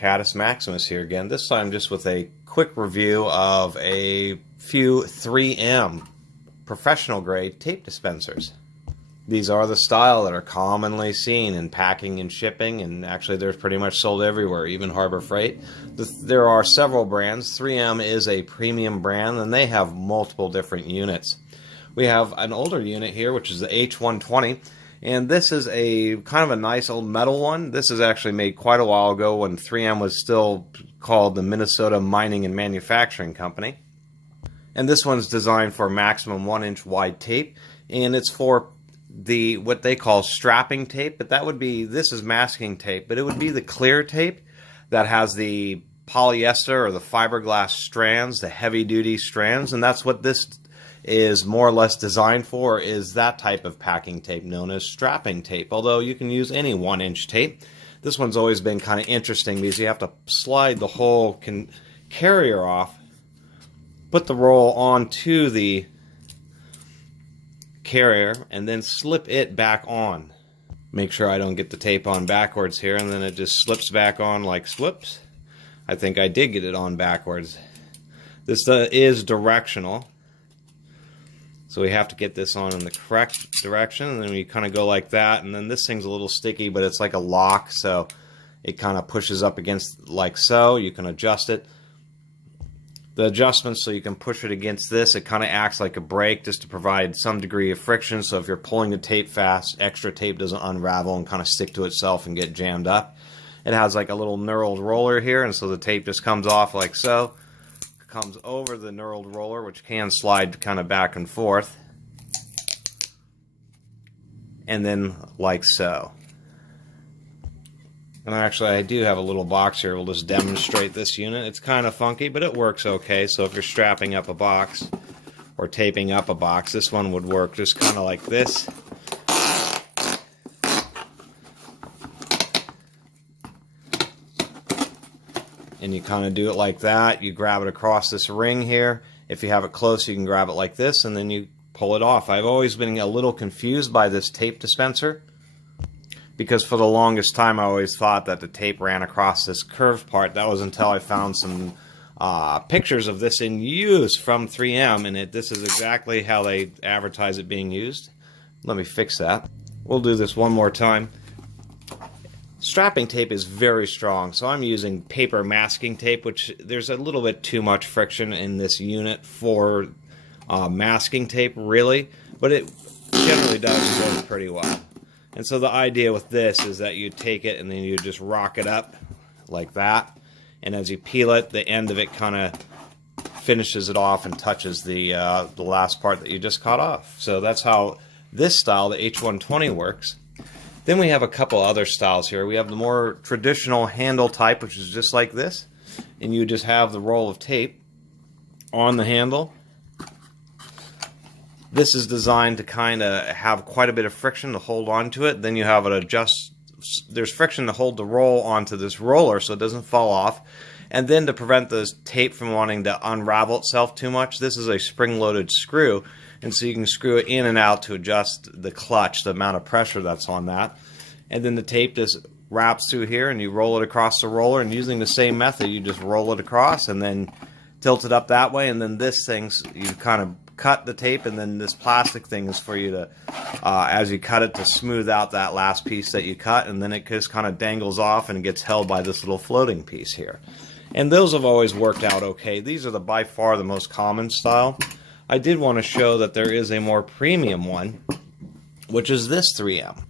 Catus Maximus here again, this time just with a quick review of a few 3M professional grade tape dispensers. These are the style that are commonly seen in packing and shipping, and actually they're pretty much sold everywhere, even Harbor Freight. There are several brands. 3M is a premium brand, and they have multiple different units. We have an older unit here, which is the H120. And this is a kind of a nice old metal one. This is actually made quite a while ago when 3M was still called the Minnesota Mining and Manufacturing Company. And this one's designed for maximum 1-inch wide tape, and it's for the what they call strapping tape, but that would be, this is masking tape, but it would be the clear tape that has the polyester or the fiberglass strands, the heavy duty strands, and that's what this is more or less designed for, is that type of packing tape known as strapping tape, although you can use any 1-inch tape. This one's always been kind of interesting because you have to slide the whole carrier off, put the roll onto the carrier, and then slip it back on. Make sure I don't get the tape on backwards here, and then it just slips back on like whoops. I think I did get it on backwards. This is directional, so we have to get this on in the correct direction, and then we kind of go like that, and then this thing's a little sticky, but it's like a lock, so it kind of pushes up against like so. You can adjust it. The adjustments, so you can push it against this, it kind of acts like a brake just to provide some degree of friction, so if you're pulling the tape fast, extra tape doesn't unravel and kind of stick to itself and get jammed up. It has like a little knurled roller here, and so the tape just comes off like so. Comes over the knurled roller, which can slide kind of back and forth, and then like so. And actually I do have a little box here. We'll just demonstrate this unit. It's kind of funky, but it works okay. So if you're strapping up a box or taping up a box, this one would work just kind of like this. And you kind of do it like that. You grab it across this ring here. If you have it close, you can grab it like this, and then you pull it off. I've always been a little confused by this tape dispenser, because for the longest time I always thought that the tape ran across this curved part. That was until I found some pictures of this in use from 3M, and this is exactly how they advertise it being used. Let me fix that. We'll do this one more time. Strapping tape is very strong, so I'm using paper masking tape, which there's a little bit too much friction in this unit for masking tape, really, but it generally does work pretty well. And so the idea with this is that you take it and then you just rock it up like that, and as you peel it, the end of it kind of finishes it off and touches the last part that you just cut off. So that's how this style, the H120, works. Then we have a couple other styles here. We have the more traditional handle type, which is just like this, and you just have the roll of tape on the handle. This is designed to kind of have quite a bit of friction to hold on to it. Then you have it adjust. There's friction to hold the roll onto this roller so it doesn't fall off. And then to prevent the tape from wanting to unravel itself too much, this is a spring-loaded screw. And so you can screw it in and out to adjust the clutch, the amount of pressure that's on that. And then the tape just wraps through here, and you roll it across the roller, and using the same method, you just roll it across and then tilt it up that way, and then this thing's, you kind of cut the tape, and then this plastic thing is for you to, as you cut it, to smooth out that last piece that you cut, and then it just kind of dangles off and gets held by this little floating piece here. And those have always worked out okay. These are by far the most common style. I did want to show that there is a more premium one, which is this 3M.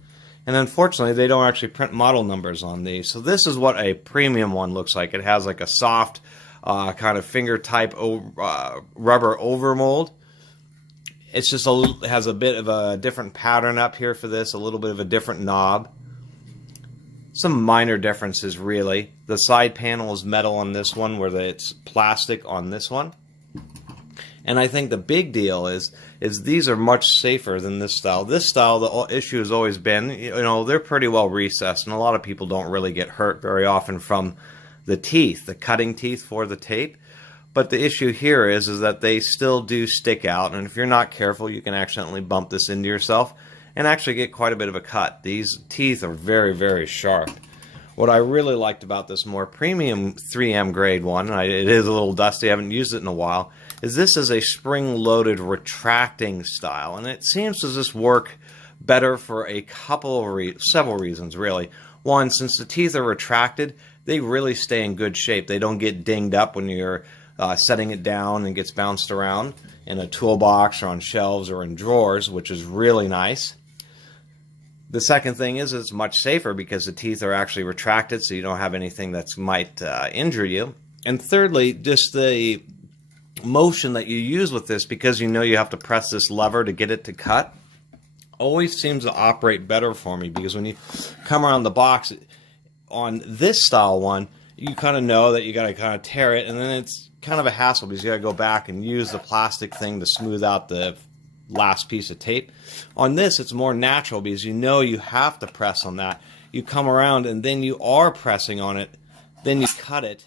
And unfortunately, they don't actually print model numbers on these. So this is what a premium one looks like. It has like a soft kind of finger type rubber overmold. It's just it has a bit of a different pattern up here for this, a little bit of a different knob. Some minor differences, really. The side panel is metal on this one, where it's plastic on this one. And I think the big deal is these are much safer than this style. This style, the issue has always been, they're pretty well recessed, and a lot of people don't really get hurt very often from the teeth, the cutting teeth for the tape. But the issue here is that they still do stick out, and if you're not careful, you can accidentally bump this into yourself and actually get quite a bit of a cut. These teeth are very, very sharp. What I really liked about this more premium 3M grade one, and it is a little dusty, I haven't used it in a while, is this is a spring-loaded retracting style, and it seems to just work better for a couple of several reasons, really. One, since the teeth are retracted, they really stay in good shape. They don't get dinged up when you're setting it down and gets bounced around in a toolbox or on shelves or in drawers, which is really nice. The second thing is it's much safer because the teeth are actually retracted, so you don't have anything that might injure you. And thirdly, just the motion that you use with this, because you know you have to press this lever to get it to cut, always seems to operate better for me, because when you come around the box on this style one, you kind of know that you got to kind of tear it, and then it's kind of a hassle because you got to go back and use the plastic thing to smooth out the last piece of tape. On this, it's more natural because you know you have to press on that. You come around and then you are pressing on it, then you cut it,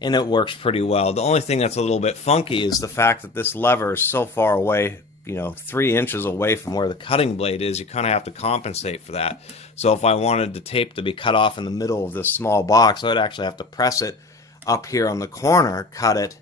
and it works pretty well. The only thing that's a little bit funky is the fact that this lever is so far away, 3 inches away from where the cutting blade is. You kind of have to compensate for that. So if I wanted the tape to be cut off in the middle of this small box, I would actually have to press it up here on the corner, cut it,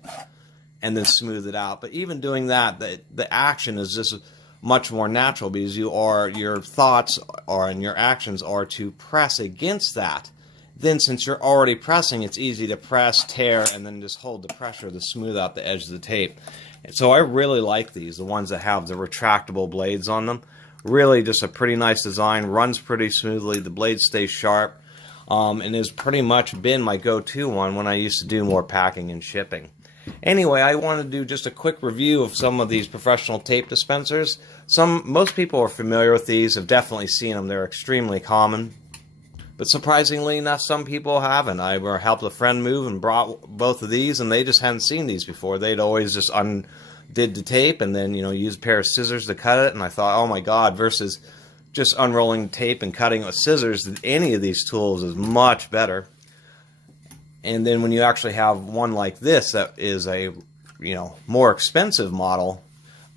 and then smooth it out. But even doing that, the action is just much more natural, because your thoughts are and your actions are to press against that. Then since you're already pressing, it's easy to press, tear, and then just hold the pressure to smooth out the edge of the tape. And so I really like these, the ones that have the retractable blades on them. Really just a pretty nice design, runs pretty smoothly, the blades stay sharp, and has pretty much been my go-to one when I used to do more packing and shipping. Anyway, I want to do just a quick review of some of these professional tape dispensers. Most people are familiar with these, have definitely seen them. They're extremely common. But surprisingly enough, some people haven't. I helped a friend move and brought both of these, and they just hadn't seen these before. They'd always just undid the tape and then, used a pair of scissors to cut it. And I thought, oh my God, versus just unrolling tape and cutting it with scissors, any of these tools is much better. And then when you actually have one like this that is a more expensive model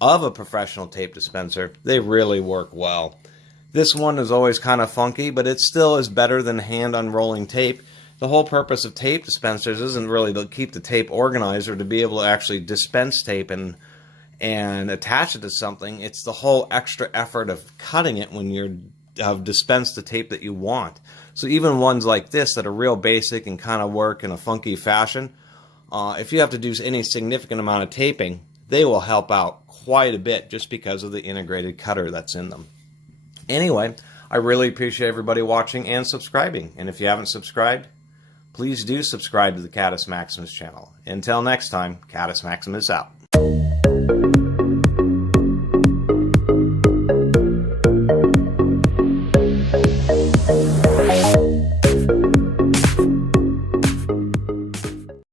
of a professional tape dispenser, they really work well. This one is always kind of funky, but it still is better than hand unrolling tape. The whole purpose of tape dispensers isn't really to keep the tape organized or to be able to actually dispense tape and attach it to something. It's the whole extra effort of cutting it when you have dispensed the tape that you want. So even ones like this that are real basic and kind of work in a funky fashion, if you have to do any significant amount of taping, they will help out quite a bit just because of the integrated cutter that's in them. Anyway, I really appreciate everybody watching and subscribing. And if you haven't subscribed, please do subscribe to the Catus Maximus channel. Until next time, Catus Maximus out.